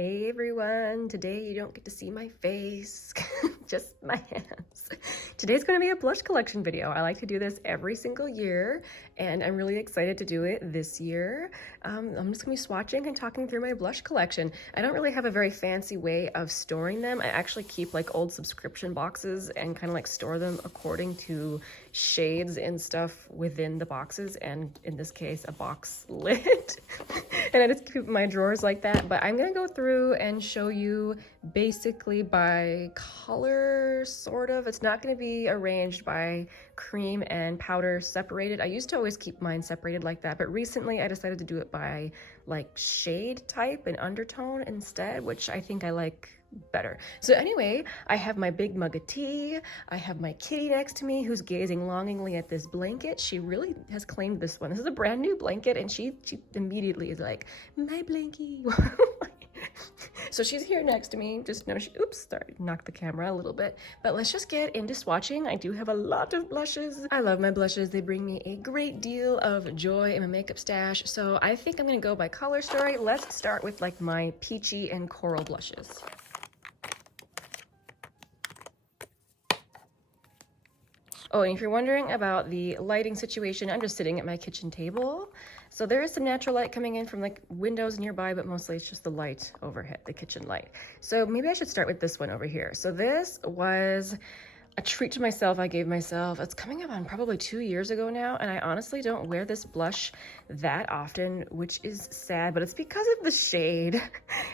Hey everyone, today you don't get to see my face, just my hands. Today's going to be a blush collection video. I like to do this every single year and I'm really excited to do it this year. I'm just going to be swatching and talking through my blush collection. I don't really have a very fancy way of storing them. I actually keep like old subscription boxes and kind of like store them according to shades and stuff within the boxes, and in this case a box lid. And I just keep my drawers like that. But I'm gonna go through and show you basically by color, sort of. It's not gonna be arranged by cream and powder separated. I used to always keep mine separated like that, but recently I decided to do it by like shade type and undertone instead, which I think I like better. So anyway, I have my big mug of tea. I have my kitty next to me who's gazing longingly at this blanket. She really has claimed this one. This is a brand new blanket and she immediately is like, my blankie. So she's here next to me. Just know she, oops, sorry, knocked the camera a little bit. But let's just get into swatching. I do have a lot of blushes. I love my blushes. They bring me a great deal of joy in my makeup stash. So I think I'm gonna go by color story. Let's start with like my peachy and coral blushes. Oh, and if you're wondering about the lighting situation, I'm just sitting at my kitchen table. So there is some natural light coming in from like windows nearby, but mostly it's just the light overhead, the kitchen light. So maybe I should start with this one over here. So this was a treat to myself. I gave myself, it's coming up on probably 2 years ago now. And I honestly don't wear this blush that often, which is sad, but it's because of the shade.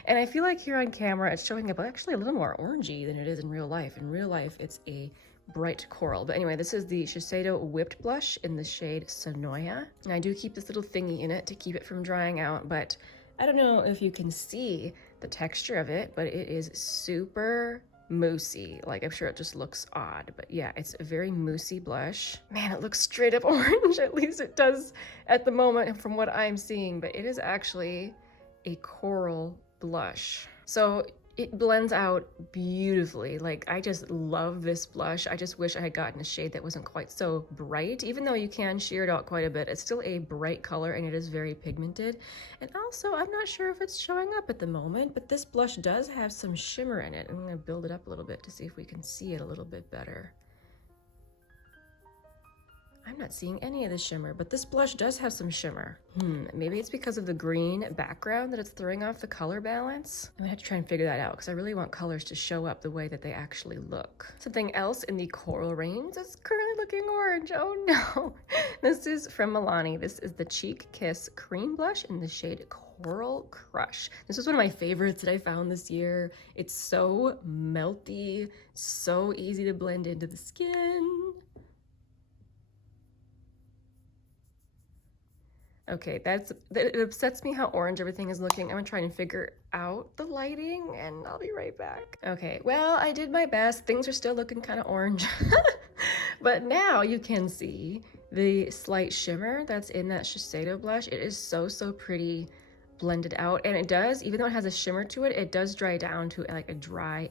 And I feel like here on camera, it's showing up actually a little more orangey than it is in real life. In real life, it's a bright coral. But anyway, this is the Shiseido Whipped Blush in the shade Sonoya. And I do keep this little thingy in it to keep it from drying out, but I don't know if you can see the texture of it, but it is super moussey. Like, I'm sure it just looks odd, but yeah, it's a very moussey blush. Man, it looks straight up orange. At least it does at the moment and from what I'm seeing, but it is actually a coral blush. So it blends out beautifully. Like, I just love this blush. I just wish I had gotten a shade that wasn't quite so bright. Even though you can sheer it out quite a bit, it's still a bright color and it is very pigmented. And also, I'm not sure if it's showing up at the moment, but this blush does have some shimmer in it. I'm gonna build it up a little bit to see if we can see it a little bit better. I'm not seeing any of the shimmer, but this blush does have some shimmer. Maybe it's because of the green background that it's throwing off the color balance. I'm gonna have to try and figure that out because I really want colors to show up the way that they actually look. Something else in the coral range is currently looking orange. Oh no. This is from Milani. This is the Cheek Kiss Cream Blush in the shade Coral Crush. This is one of my favorites that I found this year. It's so melty, so easy to blend into the skin. Okay, it upsets me how orange everything is looking. I'm gonna try and figure out the lighting and I'll be right back. Okay, well, I did my best. Things are still looking kind of orange. But now you can see the slight shimmer that's in that Shiseido blush. It is so, so pretty blended out. And it does, even though it has a shimmer to it, it does dry down to like a dry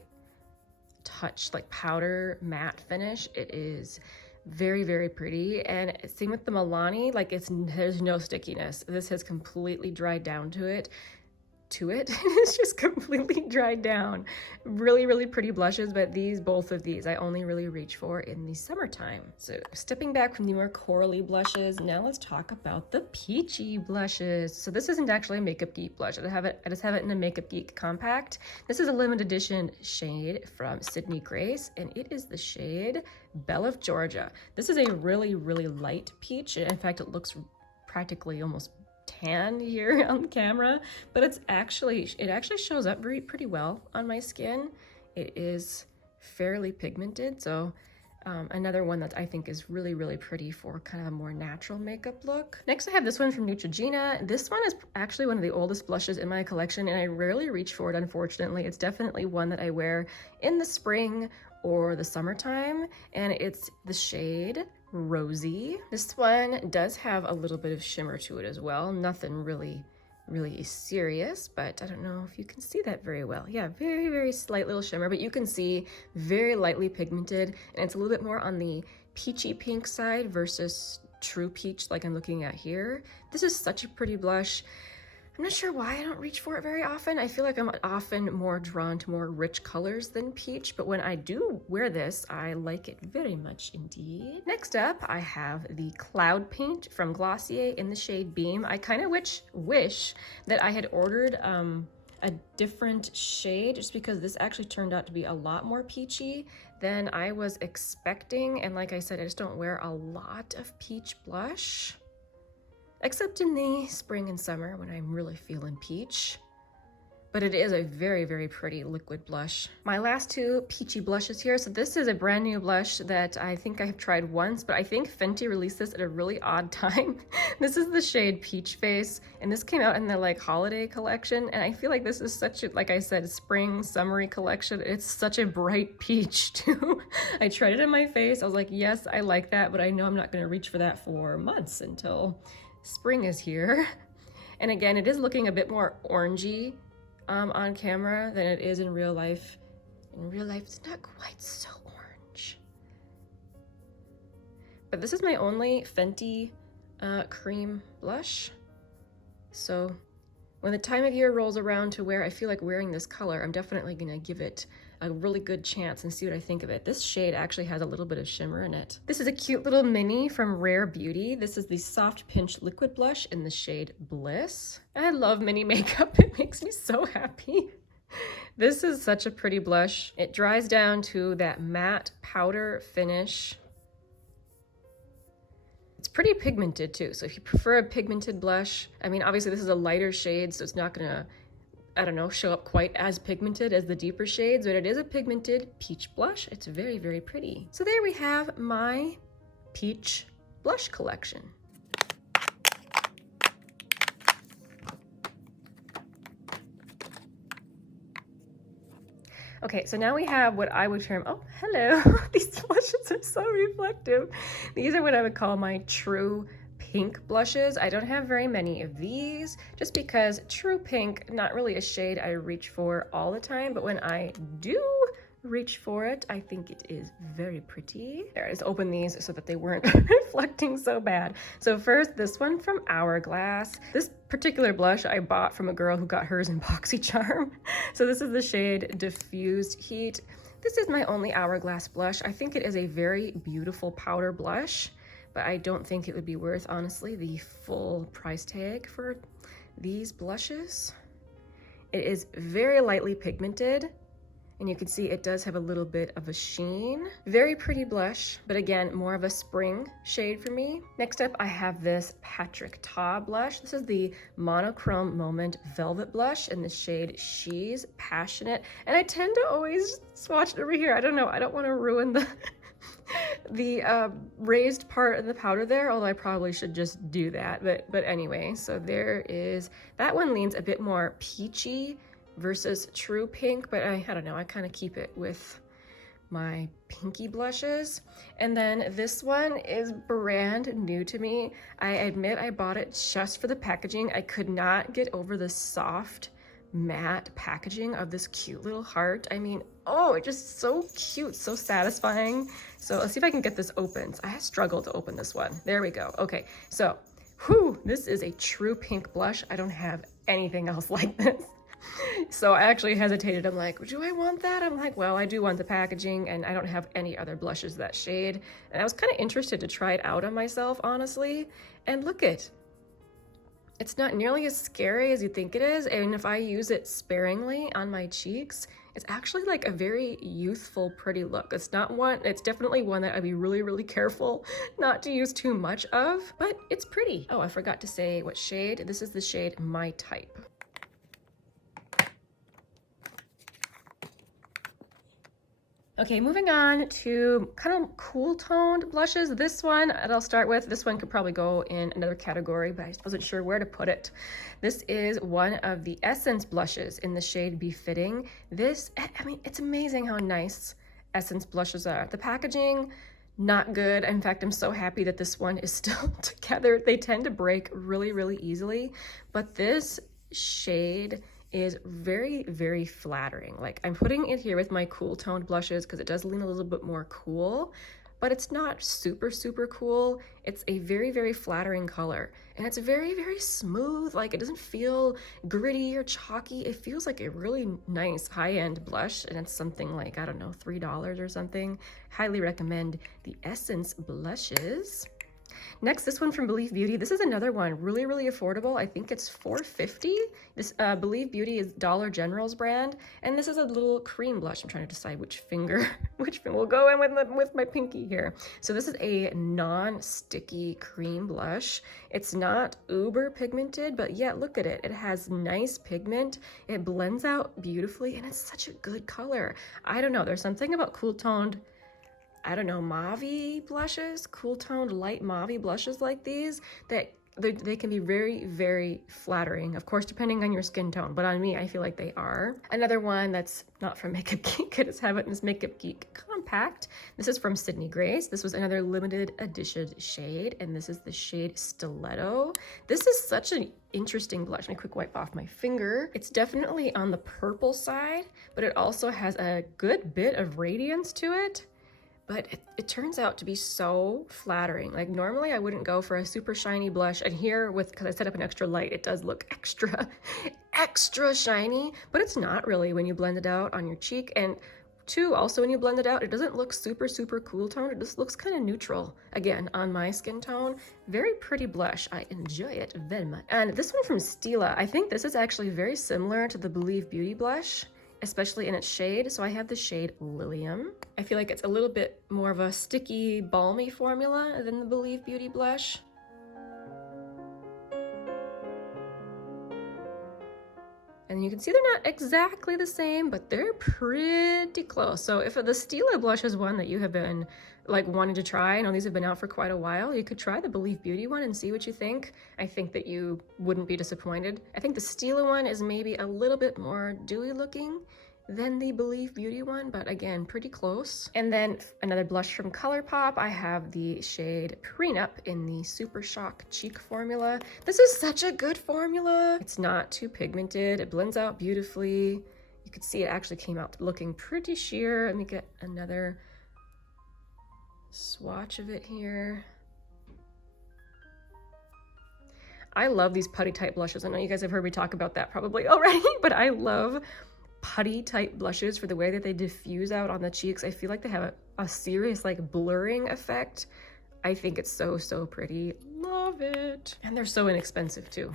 touch, like powder matte finish. It is very, very pretty. And same with the Milani, like there's no stickiness. This has completely dried down to it. It's just completely dried down. Really, really pretty blushes, but both of these I only really reach for in the summertime. So stepping back from the more corally blushes, now let's talk about the peachy blushes. So this isn't actually a Makeup Geek blush. I just have it in a Makeup Geek compact. This is a limited edition shade from Sydney Grace, and it is the shade Belle of Georgia. This is a really, really light peach. In fact, it looks practically almost tan here on camera, but it actually shows up pretty well on my skin. It is fairly pigmented, so another one that I think is really, really pretty for kind of a more natural makeup look. Next, I have this one from Neutrogena. This one is actually one of the oldest blushes in my collection, and I rarely reach for it, unfortunately. It's definitely one that I wear in the spring or the summertime, and it's the shade Rosy. This one does have a little bit of shimmer to it as well. Nothing really serious, but I don't know if you can see that very well. Yeah, very, very slight little shimmer, but you can see very lightly pigmented, and it's a little bit more on the peachy pink side versus true peach like I'm looking at here. This is such a pretty blush. I'm not sure why I don't reach for it very often. I feel like I'm often more drawn to more rich colors than peach, but when I do wear this, I like it very much indeed. Next up, I have the Cloud Paint from Glossier in the shade Beam. I kind of wish that I had ordered a different shade, just because this actually turned out to be a lot more peachy than I was expecting. And like I said, I just don't wear a lot of peach blush, except in the spring and summer when I'm really feeling peach. But it is a very, very pretty liquid blush. My last two peachy blushes here. So this is a brand new blush that I think I have tried once, but I think Fenty released this at a really odd time. This is the shade Peach Face, and this came out in the like holiday collection. And I feel like this is such a, like I said, spring, summery collection. It's such a bright peach too. I tried it in my face. I was like, yes, I like that, but I know I'm not gonna reach for that for months until spring is here. And again, it is looking a bit more orangey on camera than it is in real life. In real life, it's not quite so orange. But this is my only Fenty cream blush. So when the time of year rolls around to where I feel like wearing this color, I'm definitely gonna give it a really good chance and see what I think of it. This shade actually has a little bit of shimmer in it. This is a cute little mini from Rare Beauty. This is the Soft Pinch Liquid Blush in the shade Bliss. I love mini makeup. It makes me so happy. This is such a pretty blush. It dries down to that matte powder finish. It's pretty pigmented too. So if you prefer a pigmented blush, I mean, obviously this is a lighter shade, so it's not gonna, I don't know, show up quite as pigmented as the deeper shades, but it is a pigmented peach blush. It's very, very pretty. So there we have my peach blush collection. Okay, so now we have what I would term, oh, hello. These blushes are so reflective. These are what I would call my true pink blushes. I don't have very many of these just because true pink, not really a shade I reach for all the time, but when I do reach for it, I think it is very pretty. There, I just opened these so that they weren't reflecting so bad. So first, this one from Hourglass. This particular blush I bought from a girl who got hers in BoxyCharm. So this is the shade Diffused Heat. This is my only Hourglass blush. I think it is a very beautiful powder blush, but I don't think it would be worth, honestly, the full price tag for these blushes. It is very lightly pigmented, and you can see it does have a little bit of a sheen. Very pretty blush, but again, more of a spring shade for me. Next up, I have this Patrick Ta blush. This is the Monochrome Moment Velvet Blush in the shade She's Passionate. And I tend to always swatch it over here. I don't know, I don't want to ruin the raised part of the powder there, although I probably should just do that. But anyway, so there is, that one leans a bit more peachy versus true pink, but I don't know, I kind of keep it with my pinky blushes. And then this one is brand new to me. I admit I bought it just for the packaging. I could not get over the soft matte packaging of this cute little heart. I mean, oh, it's just so cute, so satisfying. So let's see if I can get this open. I struggled to open this one. There we go. Okay, so whew, this is a true pink blush. I don't have anything else like this. So I actually hesitated. I'm like, do I want that? I'm like, well, I do want the packaging, and I don't have any other blushes that shade. And I was kind of interested to try it out on myself, honestly. And look it. It's not nearly as scary as you think it is. And if I use it sparingly on my cheeks, it's actually like a very youthful, pretty look. It's not one, it's definitely one that I'd be really, really careful not to use too much of, but it's pretty. Oh, I forgot to say what shade. This is the shade My Type. Okay, moving on to kind of cool toned blushes. This one that I'll start with, this one could probably go in another category, but I wasn't sure where to put it. This is one of the Essence blushes in the shade Befitting. This, I mean, it's amazing how nice Essence blushes are. The packaging, not good. In fact, I'm so happy that this one is still together. They tend to break really, really easily, but this shade is very, very flattering. Like, I'm putting it here with my cool toned blushes because it does lean a little bit more cool, but it's not super, super cool. It's a very, very flattering color, and it's very, very smooth. Like, it doesn't feel gritty or chalky. It feels like a really nice high-end blush, and it's something like, I don't know, $3 or something. Highly recommend the Essence blushes. Next, this one from Believe Beauty. This is another one, really, really affordable. I think it's $4.50. This Believe Beauty is Dollar General's brand, and this is a little cream blush. I'm trying to decide which finger will go in with my pinky here. So this is a non-sticky cream blush. It's not uber pigmented, but yet look at it. It has nice pigment. It blends out beautifully, and it's such a good color. I don't know. There's something about cool-toned, I don't know, mauve blushes, cool toned light mauve blushes like these, that they can be very, very flattering. Of course, depending on your skin tone, but on me, I feel like they are. Another one that's not from Makeup Geek, I just have it in this Makeup Geek compact. This is from Sydney Grace. This was another limited edition shade, and this is the shade Stiletto. This is such an interesting blush. Let me quick wipe off my finger. It's definitely on the purple side, but it also has a good bit of radiance to it. But it turns out to be so flattering. Like, normally I wouldn't go for a super shiny blush, and here, because I set up an extra light, it does look extra shiny, but it's not really when you blend it out on your cheek. And two, also when you blend it out, it doesn't look super, super cool toned. It just looks kind of neutral, again, on my skin tone. Very pretty blush. I enjoy it very much. And this one from Stila, I think this is actually very similar to the Believe Beauty blush, especially in its shade. So I have the shade Lilium. I feel like it's a little bit more of a sticky, balmy formula than the Believe Beauty blush. And you can see they're not exactly the same, but they're pretty close. So if the Stila blush is one that you have been like wanting to try, I know these have been out for quite a while, you could try the Believe Beauty one and see what you think. I think that you wouldn't be disappointed. I think the Stila one is maybe a little bit more dewy looking than the Believe Beauty one, but again, pretty close. And then another blush from Colourpop, I have the shade Prenup in the Super Shock Cheek formula. This is such a good formula. It's not too pigmented. It blends out beautifully. You can see it actually came out looking pretty sheer. Let me get another swatch of it here. I love these putty type blushes. I know you guys have heard me talk about that probably already, but I love putty type blushes for the way that they diffuse out on the cheeks. I feel like they have a serious like blurring effect. I think it's so, so pretty. Love it. And they're so inexpensive too.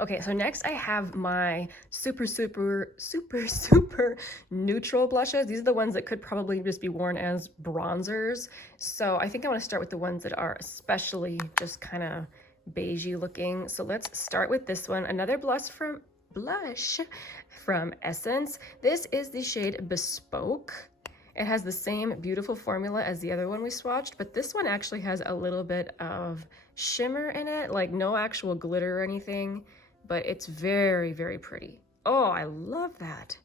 Okay, so next I have my super, super, super, super neutral blushes. These are the ones that could probably just be worn as bronzers. So I think I want to start with the ones that are especially just kind of beigey looking. So let's start with this one. Another blush from Essence. This is the shade Bespoke. It has the same beautiful formula as the other one we swatched, but this one actually has a little bit of shimmer in it, like no actual glitter or anything, but it's very, very pretty. Oh, I love that.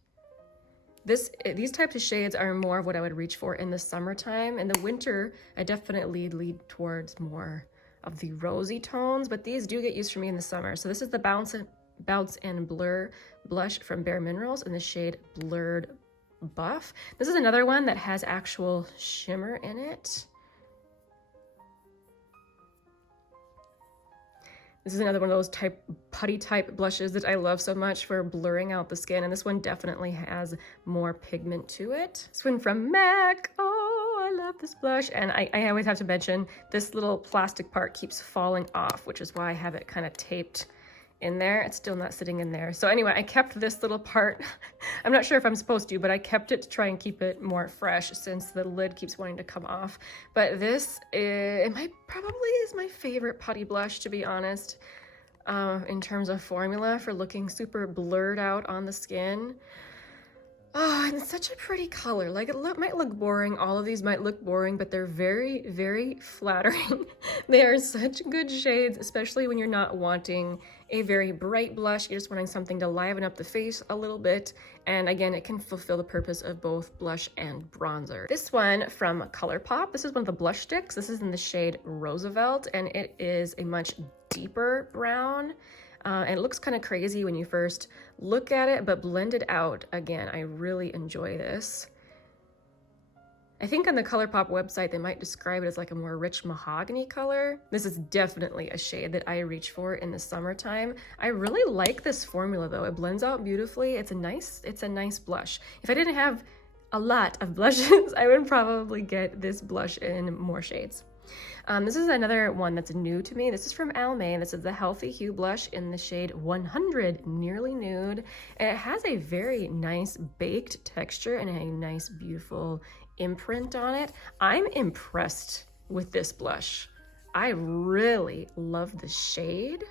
These types of shades are more of what I would reach for in the summertime. In the winter, I definitely lead towards more of the rosy tones, but these do get used for me in the summer. So this is the Bounce and Blur blush from Bare Minerals in the shade Blurred Buff. This is another one that has actual shimmer in it. This is another one of those putty type blushes that I love so much for blurring out the skin, and this one definitely has more pigment to it. This one from MAC. Oh, I love this blush. And I always have to mention this little plastic part keeps falling off, which is why I have it kind of taped in there. It's still not sitting in there. So anyway, I kept this little part. I'm not sure if I'm supposed to, but I kept it to try and keep it more fresh since the lid keeps wanting to come off. But this probably is my favorite putty blush, to be honest, in terms of formula for looking super blurred out on the skin. Oh, and it's such a pretty color. Like might look boring. All of these might look boring, but they're very, very flattering. They are such good shades, especially when you're not wanting a very bright blush. You're just wanting something to liven up the face a little bit. And again, it can fulfill the purpose of both blush and bronzer. This one from Colourpop, this is one of the blush sticks. This is in the shade Roosevelt, and it is a much deeper brown. And it looks kind of crazy when you first look at it, but blended out, again, I really enjoy this. I think on the Colourpop website, they might describe it as like a more rich mahogany color. This is definitely a shade that I reach for in the summertime. I really like this formula though. It blends out beautifully. It's a nice blush. If I didn't have a lot of blushes, I would probably get this blush in more shades. This is another one that's new to me. This is from Almay. This is the Healthy Hue blush in the shade 100 Nearly Nude. And it has a very nice baked texture and a nice, beautiful imprint on it. I'm impressed with this blush. I really love the shade.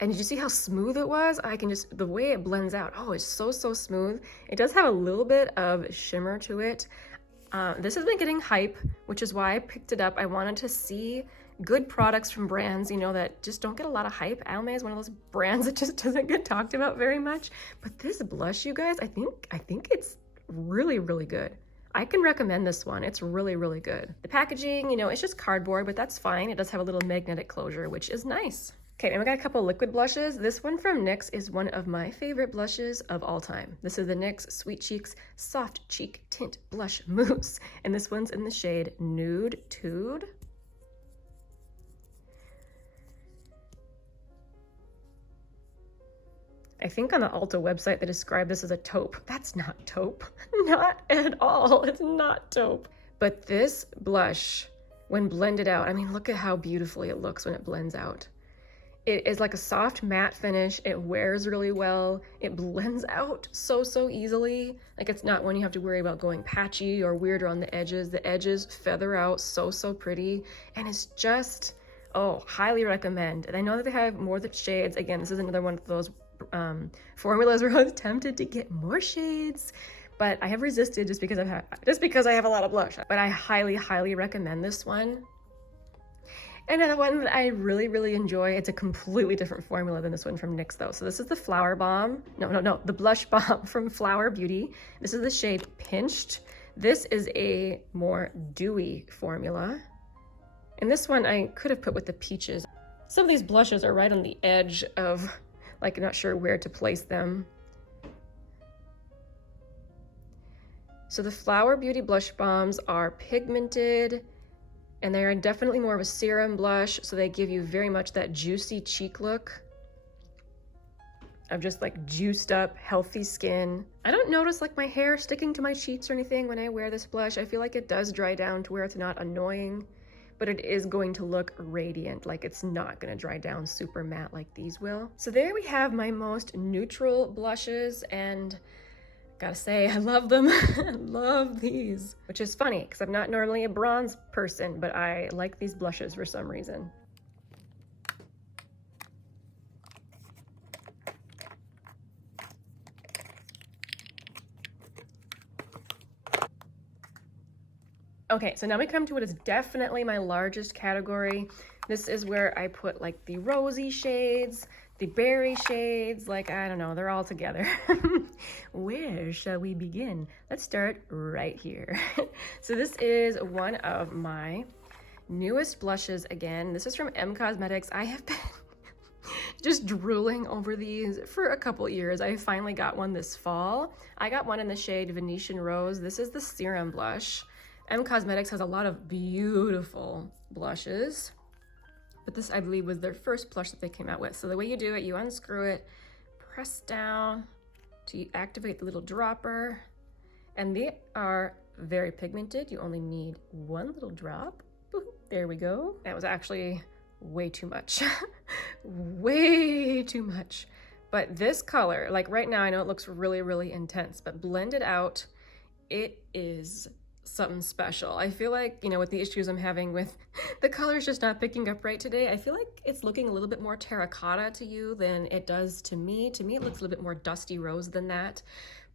And did you see how smooth it was? The way it blends out, oh, it's so smooth. It does have a little bit of shimmer to it. This has been getting hype, which is why I picked it up. I wanted to see good products from brands, you know, that just don't get a lot of hype. Almay is one of those brands that just doesn't get talked about very much. But this blush, you guys, I think it's really, really good. I can recommend this one. It's really, really good. The packaging, you know, it's just cardboard, but that's fine. It does have a little magnetic closure, which is nice. Okay, and we got a couple liquid blushes. This one from NYX is one of my favorite blushes of all time. This is the NYX Sweet Cheeks Soft Cheek Tint Blush Mousse, and this one's in the shade Nude Tude. I think on the Ulta website they describe this as a taupe. That's not taupe, not at all. It's not taupe. But this blush, when blended out, I mean, look at how beautifully it looks when it blends out. It is like a soft matte finish. It wears really well. It blends out so easily. Like it's not one you have to worry about going patchy or weird around the edges. The edges feather out so pretty. And it's just, oh, highly recommend. And I know that they have more shades. Again, this is another one of those formulas where I was tempted to get more shades, but I have resisted just because I have a lot of blush. But I highly recommend this one. Another one that I really enjoy, it's a completely different formula than this one from NYX though. So this is the Flower Bomb, the Blush Bomb from Flower Beauty. This is the shade Pinched. This is a more dewy formula. And this one I could have put with the Peaches. Some of these blushes are right on the edge of, like, not sure where to place them. So the Flower Beauty Blush Bombs are pigmented, and they are definitely more of a serum blush, so they give you very much that juicy cheek look of just like juiced up, healthy skin. I don't notice like my hair sticking to my cheeks or anything when I wear this blush. I feel like it does dry down to where it's not annoying, but it is going to look radiant. Like it's not gonna dry down super matte like these will. So there we have my most neutral blushes, and gotta say, I love them. I love these, which is funny because I'm not normally a bronze person, but I like these blushes for some reason. Okay, so now we come to what is definitely my largest category. This is where I put like the rosy shades, the berry shades, like, I don't know, they're all together. Where shall we begin? Let's start right here. So this is one of my newest blushes again. This is from M Cosmetics. I have been just drooling over these for a couple years. I finally got one this fall. I got one in the shade Venetian Rose. This is the Serum blush. M Cosmetics has a lot of beautiful blushes, but this, I believe, was their first blush that they came out with. So the way you do it, you unscrew it, press down to activate the little dropper, and they are very pigmented. You only need one little drop. There we go. That was actually way too much. Way too much. But this color, like right now, I know it looks really intense, but blended out, it is something special. I feel like, you know, with the issues I'm having with the colors just not picking up right today, I feel like it's looking a little bit more terracotta to you than it does to me. To me, it looks a little bit more dusty rose than that.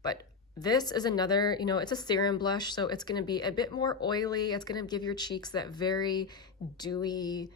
But this is another, you know, it's a serum blush, so it's gonna be a bit more oily. It's gonna give your cheeks that very dewy,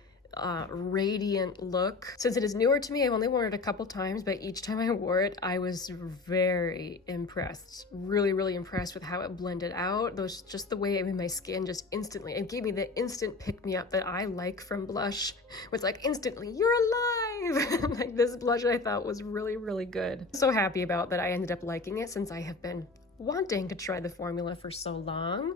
radiant look. Since it is newer to me, I've only worn it a couple times, but each time I wore it, I was very impressed. Really, really impressed with how it blended out. Those, just the way it made my skin just instantly, it gave me the instant pick-me-up that I like from blush. It's like instantly, you're alive! Like this blush I thought was really, really good. I'm so happy about that I ended up liking it since I have been wanting to try the formula for so long.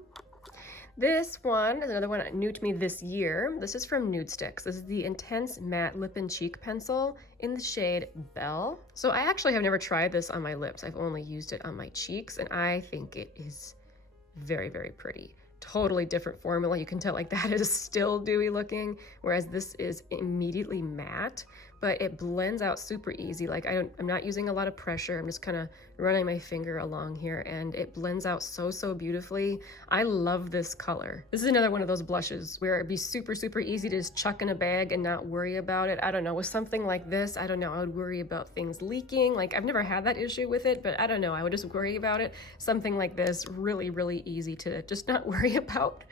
This one is another one new to me this year. This is from Nude Sticks. This is the Intense Matte Lip and Cheek Pencil in the shade Belle. So I actually have never tried this on my lips. I've only used it on my cheeks, and I think it is very, very pretty. Totally different formula. You can tell like that is still dewy looking, whereas this is immediately matte, but it blends out super easy. Like I'm not using a lot of pressure. I'm just kind of running my finger along here, and it blends out so, so beautifully. I love this color. This is another one of those blushes where it'd be super, super easy to just chuck in a bag and not worry about it. I don't know, with something like this, I don't know, I would worry about things leaking. Like I've never had that issue with it, but I don't know, I would just worry about it. Something like this, really, really easy to just not worry about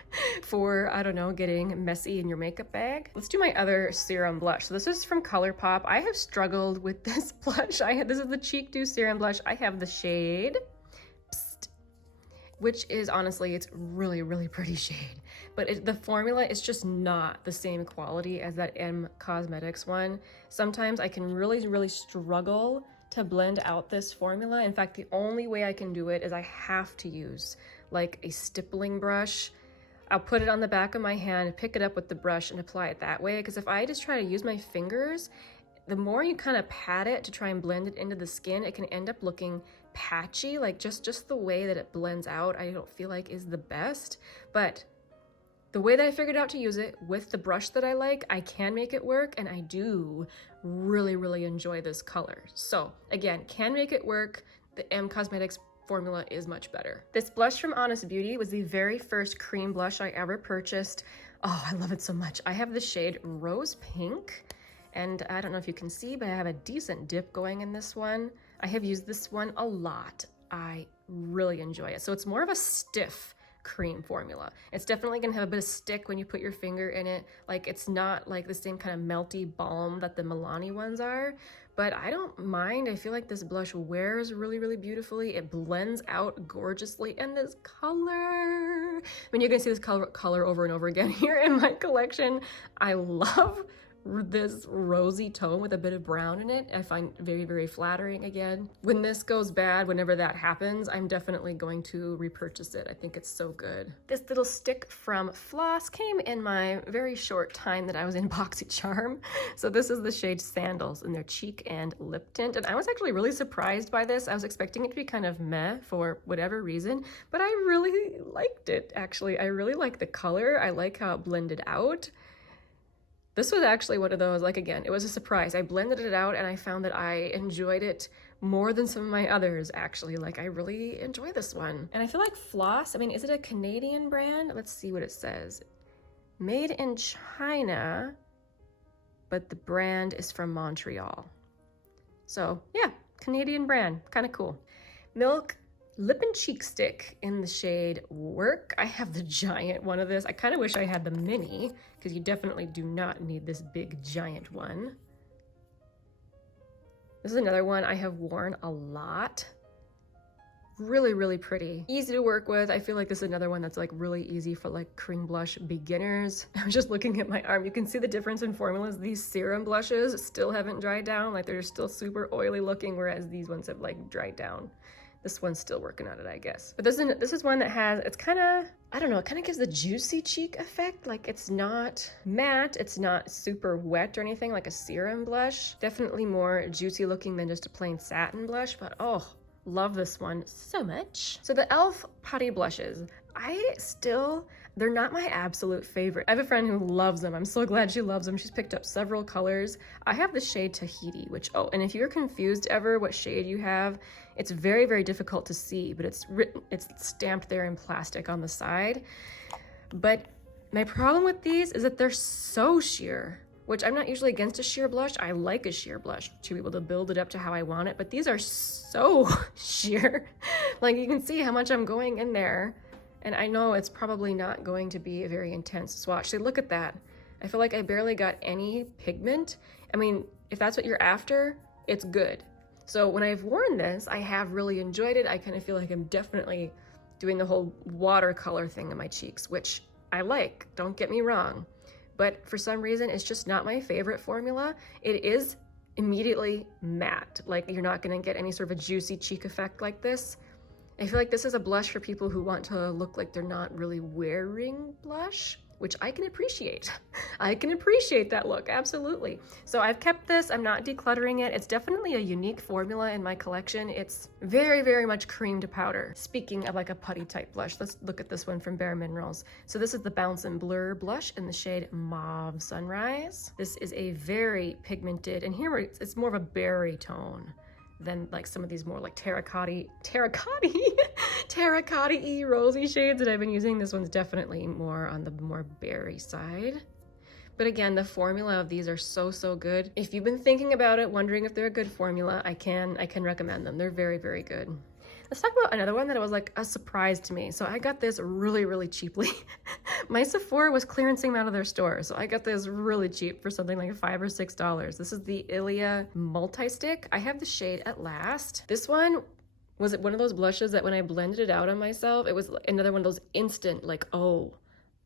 for, I don't know, getting messy in your makeup bag. Let's do my other serum blush. So this is from Colourpop. I have struggled with this blush. This is the Cheek Dew Serum blush. I have the shade Psst, which is honestly, it's really, really pretty shade. But the formula is just not the same quality as that M Cosmetics one. Sometimes I can really, really struggle to blend out this formula. In fact, the only way I can do it is I have to use like a stippling brush. I'll put it on the back of my hand, pick it up with the brush and apply it that way. Because if I just try to use my fingers, the more you kind of pat it to try and blend it into the skin, it can end up looking patchy. Like just the way that it blends out, I don't feel like is the best. But the way that I figured out to use it with the brush that I like, I can make it work, and I do really, really enjoy this color. So again, can make it work. The M Cosmetics formula is much better. This blush from Honest Beauty was the very first cream blush I ever purchased. Oh, I love it so much. I have the shade Rose Pink, and I don't know if you can see, but I have a decent dip going in this one. I have used this one a lot. I really enjoy it. So it's more of a stiff cream formula. It's definitely gonna have a bit of stick when you put your finger in it. Like it's not like the same kind of melty balm that the Milani ones are, but I don't mind. I feel like this blush wears really, really beautifully. It blends out gorgeously, and this color, I mean, you're gonna see this color over and over again here in my collection. I love this rosy tone with a bit of brown in it. I find very, very flattering again. When this goes bad, whenever that happens, I'm definitely going to repurchase it. I think it's so good. This little stick from Floss came in my very short time that I was in BoxyCharm. So this is the shade Sandals in their cheek and lip tint. And I was actually really surprised by this. I was expecting it to be kind of meh for whatever reason, but I really liked it, actually. I really like the color. I like how it blended out. This was actually one of those, like, again, it was a surprise. I blended it out and I found that I enjoyed it more than some of my others, actually. Like, I really enjoy this one. And I feel like Floss, I mean, is it a Canadian brand? Let's see what it says. Made in China, but the brand is from Montreal. So, yeah, Canadian brand, kind of cool. Milk Lip and Cheek Stick in the shade Work. I have the giant one of this. I kind of wish I had the mini, because you definitely do not need this big giant one. This is another one I have worn a lot. Really, really pretty. Easy to work with. I feel like this is another one that's like really easy for like cream blush beginners. I was just looking at my arm. You can see the difference in formulas. These serum blushes still haven't dried down. Like they're still super oily looking, whereas these ones have like dried down. This one's still working on it, I guess. But this is one that has, it's kind of, I don't know, it kind of gives the juicy cheek effect. Like it's not matte, it's not super wet or anything like a serum blush. Definitely more juicy looking than just a plain satin blush, but oh, love this one so much. So the e.l.f. Putty blushes, they're not my absolute favorite. I have a friend who loves them. I'm so glad she loves them. She's picked up several colors. I have the shade Tahiti, which, oh, and if you're confused ever what shade you have, it's very, very difficult to see, but it's stamped there in plastic on the side. But my problem with these is that they're so sheer, which I'm not usually against a sheer blush. I like a sheer blush to be able to build it up to how I want it, but these are so sheer. Like, you can see how much I'm going in there. And I know it's probably not going to be a very intense swatch. See, look at that. I feel like I barely got any pigment. I mean, if that's what you're after, it's good. So when I've worn this, I have really enjoyed it. I kind of feel like I'm definitely doing the whole watercolor thing on my cheeks, which I like, don't get me wrong. But for some reason, it's just not my favorite formula. It is immediately matte. Like, you're not gonna get any sort of a juicy cheek effect like this. I feel like this is a blush for people who want to look like they're not really wearing blush, which I can appreciate. I can appreciate that look, absolutely. So I've kept this, I'm not decluttering it. It's definitely a unique formula in my collection. It's very, very much cream to powder. Speaking of like a putty type blush, let's look at this one from Bare Minerals. So this is the Bounce and Blur blush in the shade Mauve Sunrise. This is a very pigmented, and here it's more of a berry tone than like some of these more like terracotta-y rosy shades that I've been using. This one's definitely more on the more berry side. But again, the formula of these are so, so good. If you've been thinking about it, wondering if they're a good formula, I can recommend them. They're very, very good. Let's talk about another one that was like a surprise to me. So I got this really, really cheaply. My Sephora was clearancing them out of their store. So I got this really cheap for something like $5 or $6. This is the e.l.f. multi-stick. I have the shade At Last. This one was one of those blushes that when I blended it out on myself, it was another one of those instant, like, oh,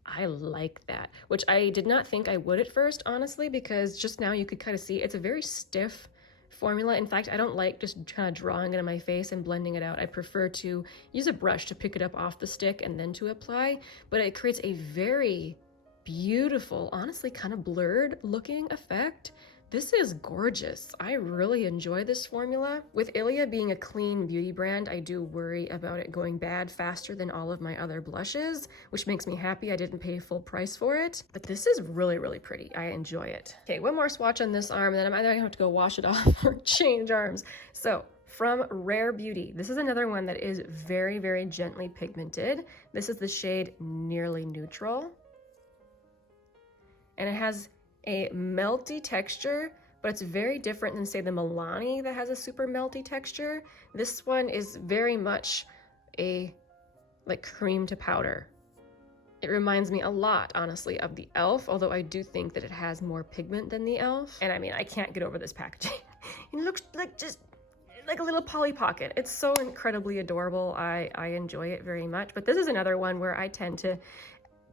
I like that. Which I did not think I would at first, honestly, because just now you could kind of see it's a very stiff formula. In fact, I don't like just kind of drawing it on my face and blending it out. I prefer to use a brush to pick it up off the stick and then to apply, but it creates a very beautiful, honestly kind of blurred looking effect. This is gorgeous. I really enjoy this formula. With e.l.f. being a clean beauty brand, I do worry about it going bad faster than all of my other blushes, which makes me happy I didn't pay full price for it. But this is really, really pretty. I enjoy it. Okay, one more swatch on this arm, and then I'm either gonna have to go wash it off or change arms. So from Rare Beauty, this is another one that is very, very gently pigmented. This is the shade Nearly Neutral. And it has a melty texture, but it's very different than, say, the Milani that has a super melty texture. This one is very much a like cream to powder. It reminds me a lot, honestly, of the e.l.f., although I do think that it has more pigment than the e.l.f. And I mean, I can't get over this packaging. It looks like just like a little Polly Pocket. It's so incredibly adorable. I enjoy it very much. But this is another one where I tend to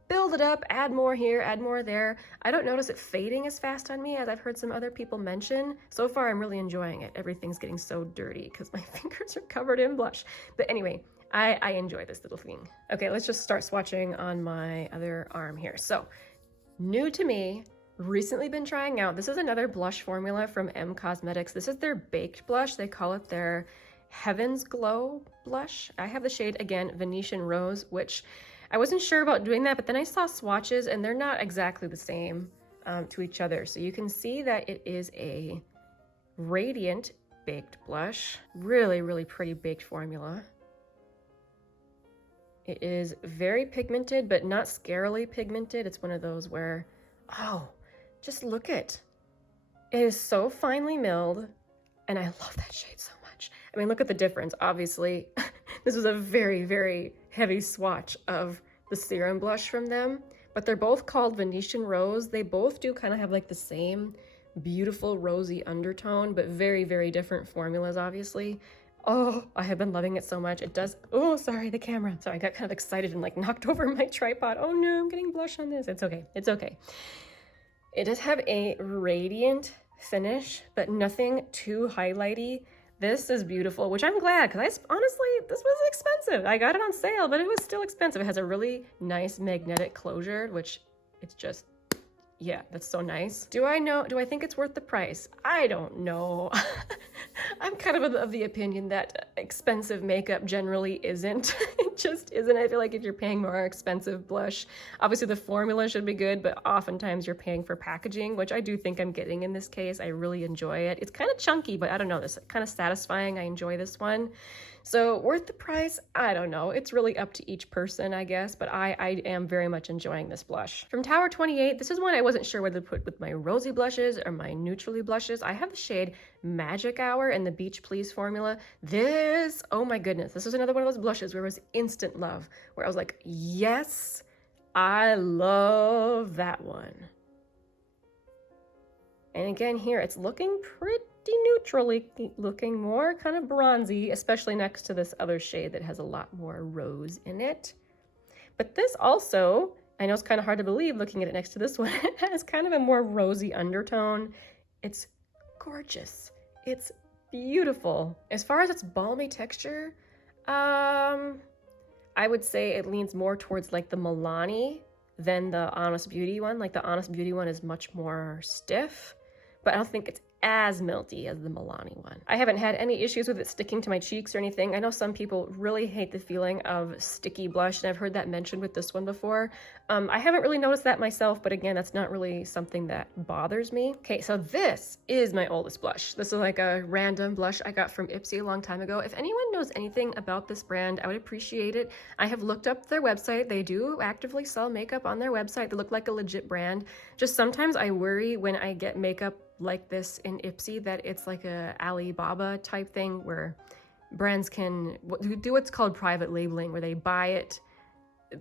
build it up, add more here, add more there. I don't notice it fading as fast on me as I've heard some other people mention. So far, I'm really enjoying it. Everything's getting so dirty because my fingers are covered in blush. But anyway, I enjoy this little thing. Okay, let's just start swatching on my other arm here. So, new to me, recently been trying out, this is another blush formula from M Cosmetics. This is their baked blush. They call it their Heaven's Glow blush. I have the shade, again, Venetian Rose, which I wasn't sure about doing that, but then I saw swatches and they're not exactly the same to each other. So you can see that it is a radiant baked blush. Really, really pretty baked formula. It is very pigmented, but not scarily pigmented. It's one of those where, oh, just look it. It is so finely milled, and I love that shade so much. I mean, look at the difference. Obviously, this was a very, very heavy swatch of the serum blush from them, but they're both called Venetian Rose. They both do kind of have like the same beautiful rosy undertone, but very, very different formulas, obviously. Oh, I have been loving it so much. It does, oh, sorry, the camera. So I got kind of excited and like knocked over my tripod. Oh no, I'm getting blush on this. It's okay, it's okay. It does have a radiant finish, but nothing too highlighty. This is beautiful, which I'm glad, because honestly, this was expensive. I got it on sale, but it was still expensive. It has a really nice magnetic closure, which it's just, yeah, that's so nice. Do I think it's worth the price? I don't know. I'm kind of the opinion that expensive makeup generally isn't. It just isn't. I feel like if you're paying more expensive blush, obviously the formula should be good, but oftentimes you're paying for packaging, which I do think I'm getting in this case. I really enjoy it. It's kind of chunky, but I don't know, this kind of satisfying. I enjoy this one. So worth the price? I don't know. It's really up to each person, I guess, but I am very much enjoying this blush. From Tower 28, this is one I wasn't sure whether to put with my rosy blushes or my neutrally blushes. I have the shade Magic Hour in the Beach Please formula. This, oh my goodness, this is another one of those blushes where it was instant love, where I was like, yes, I love that one. And again here, it's looking pretty neutrally looking, more kind of bronzy, especially next to this other shade that has a lot more rose in it. But this also, I know it's kind of hard to believe looking at it next to this one, it has kind of a more rosy undertone. It's gorgeous. It's beautiful. As far as its balmy texture, I would say it leans more towards like the Milani than the Honest Beauty one. Like the Honest Beauty one is much more stiff, but I don't think it's as melty as the Milani one. I haven't had any issues with it sticking to my cheeks or anything. I know some people really hate the feeling of sticky blush, and I've heard that mentioned with this one before. I haven't really noticed that myself, but again, that's not really something that bothers me. Okay, so this is my oldest blush. This is like a random blush I got from Ipsy a long time ago. If anyone knows anything about this brand, I would appreciate it. I have looked up their website. They do actively sell makeup on their website. They look like a legit brand. Just sometimes I worry when I get makeup like this in Ipsy that it's like a Alibaba type thing where brands can do what's called private labeling, where they buy it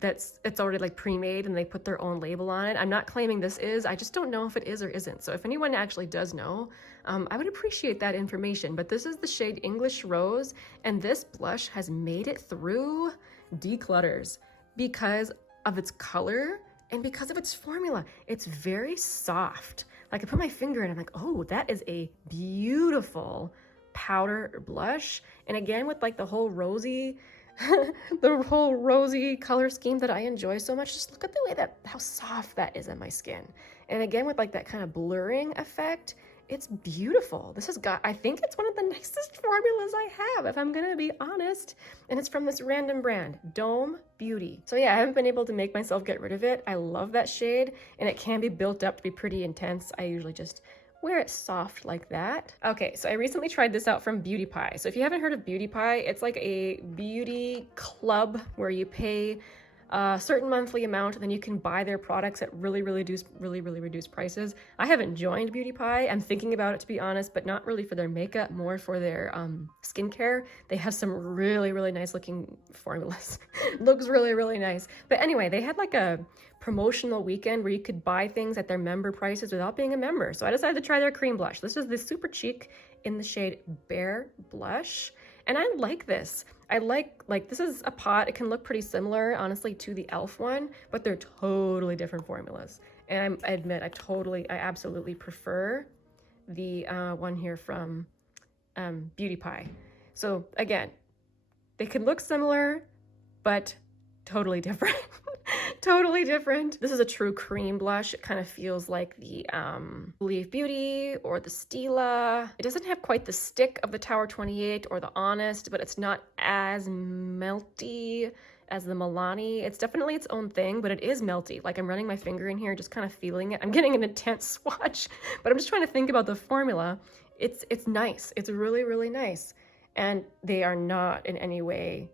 it's already like pre-made and they put their own label on it. I'm not claiming this is, I just don't know if it is or isn't. So if anyone actually does know, I would appreciate that information. But this is the shade English Rose, and this blush has made it through declutters because of its color and because of its formula. It's very soft. Like I put my finger in, I'm like, oh, that is a beautiful powder blush. And again, with like the whole rosy color scheme that I enjoy so much, just look at the way how soft that is on my skin. And again, with like that kind of blurring effect, it's beautiful. This has got, I think it's one of the nicest formulas I have, if I'm gonna be honest. And it's from this random brand, Dome Beauty. So yeah, I haven't been able to make myself get rid of it. I love that shade, and it can be built up to be pretty intense. I usually just wear it soft like that. Okay, so I recently tried this out from Beauty Pie. So if you haven't heard of Beauty Pie, it's like a beauty club where you pay a certain monthly amount, and then you can buy their products at really reduced prices. I haven't joined Beauty Pie. I'm thinking about it, to be honest, but not really for their makeup, more for their skincare. They have some really nice looking formulas. Looks really nice. But anyway, they had like a promotional weekend where you could buy things at their member prices without being a member. So I decided to try their cream blush. This is the Super Cheek in the shade Bare Blush. And I like this. I like this is a pot. It can look pretty similar, honestly, to the e.l.f. one, but they're totally different formulas. And I admit, I absolutely prefer the one here from Beauty Pie. So again, they can look similar, but totally different. Totally different. This is a true cream blush. It kind of feels like the Leaf Beauty or the Stila. It doesn't have quite the stick of the Tower 28 or the Honest, but it's not as melty as the Milani. It's definitely its own thing, but it is melty. Like I'm running my finger in here, just kind of feeling it. I'm getting an intense swatch, but I'm just trying to think about the formula. It's nice. It's really nice. And they are not in any way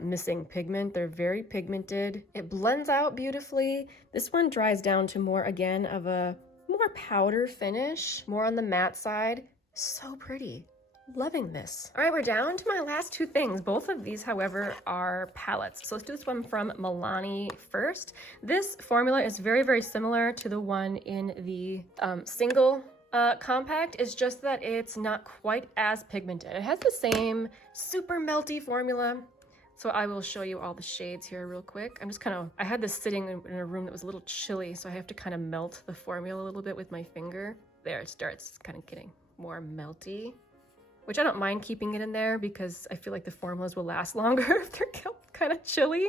missing pigment. They're very pigmented. It blends out beautifully. This one dries down to more, again, of a more powder finish, more on the matte side. So pretty. Loving this. All right, we're down to my last two things. Both of these, however, are palettes. So let's do this one from Milani first. This formula is very similar to the one in the single compact. It's just that it's not quite as pigmented. It has the same super melty formula. So I will show you all the shades here real quick. I had this sitting in a room that was a little chilly, so I have to kind of melt the formula a little bit with my finger. There, it starts kind of getting more melty, which I don't mind keeping it in there because I feel like the formulas will last longer if they're kind of chilly.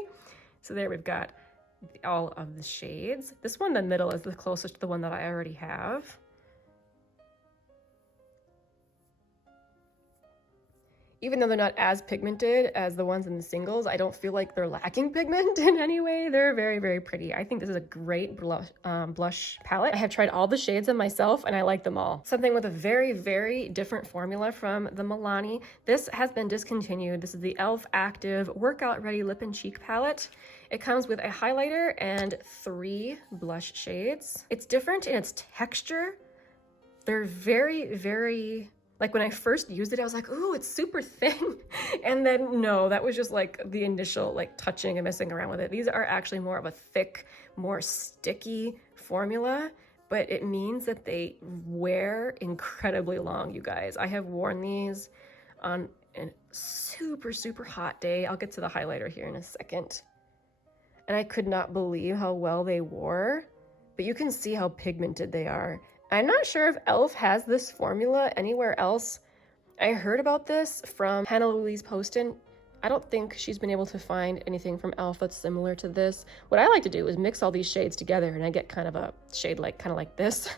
So there we've got all of the shades. This one in the middle is the closest to the one that I already have. Even though they're not as pigmented as the ones in the singles, I don't feel like they're lacking pigment in any way. They're very, very pretty. I think this is a great blush palette. I have tried all the shades of myself and I like them all. Something with a very, very different formula from the Milani. This has been discontinued. This is the e.l.f. Active Workout Ready Lip and Cheek Palette. It comes with a highlighter and 3 blush shades. It's different in its texture. They're very, very... Like when I first used it, I was like, ooh, it's super thin. And then no, that was just like the initial like touching and messing around with it. These are actually more of a thick, more sticky formula, but it means that they wear incredibly long, you guys. I have worn these on a super, super hot day. I'll get to the highlighter here in a second. And I could not believe how well they wore, but you can see how pigmented they are. I'm not sure if e.l.f. has this formula anywhere else. I heard about this from Hannah Louise Poston. I don't think she's been able to find anything from e.l.f. that's similar to this. What I like to do is mix all these shades together and I get kind of a shade like kind of like this.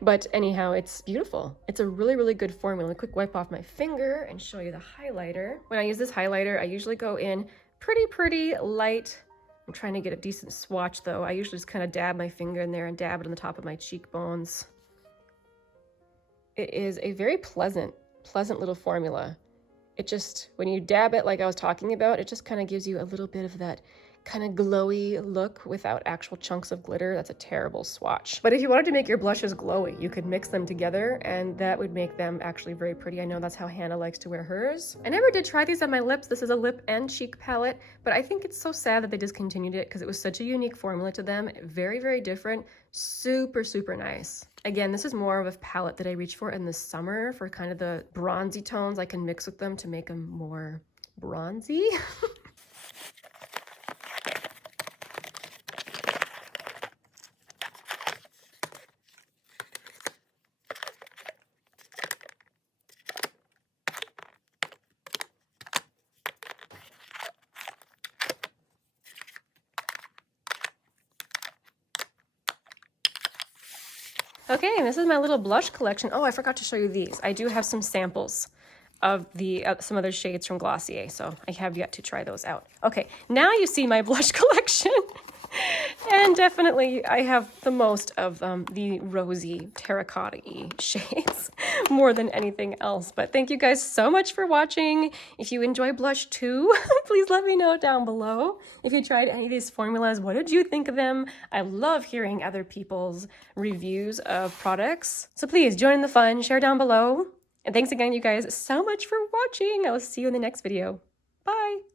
But anyhow, it's beautiful. It's a really, really good formula. A quick wipe off my finger and show you the highlighter. When I use this highlighter, I usually go in pretty light. I'm trying to get a decent swatch though. I usually just kind of dab my finger in there and dab it on the top of my cheekbones. It is a very pleasant little formula. It just, when you dab it like I was talking about, it just kind of gives you a little bit of that kind of glowy look without actual chunks of glitter. That's a terrible swatch. But if you wanted to make your blushes glowy, you could mix them together and that would make them actually very pretty. I know that's how Hannah likes to wear hers. I never did try these on my lips. This is a lip and cheek palette, but I think it's so sad that they discontinued it because it was such a unique formula to them. Very, very different. Super, super nice. Again, this is more of a palette that I reach for in the summer for kind of the bronzy tones. I can mix with them to make them more bronzy. Okay, this is my little blush collection. Oh, I forgot to show you these. I do have some samples of the some other shades from Glossier, so I have yet to try those out. Okay, now you see my blush collection. And definitely I have the most of the rosy terracotta-y shades more than anything else. But thank you guys so much for watching. If you enjoy blush too, please let me know down below. If you tried any of these formulas, what did you think of them? I love hearing other people's reviews of products. So please join in the fun, share down below. And thanks again, you guys, so much for watching. I will see you in the next video. Bye.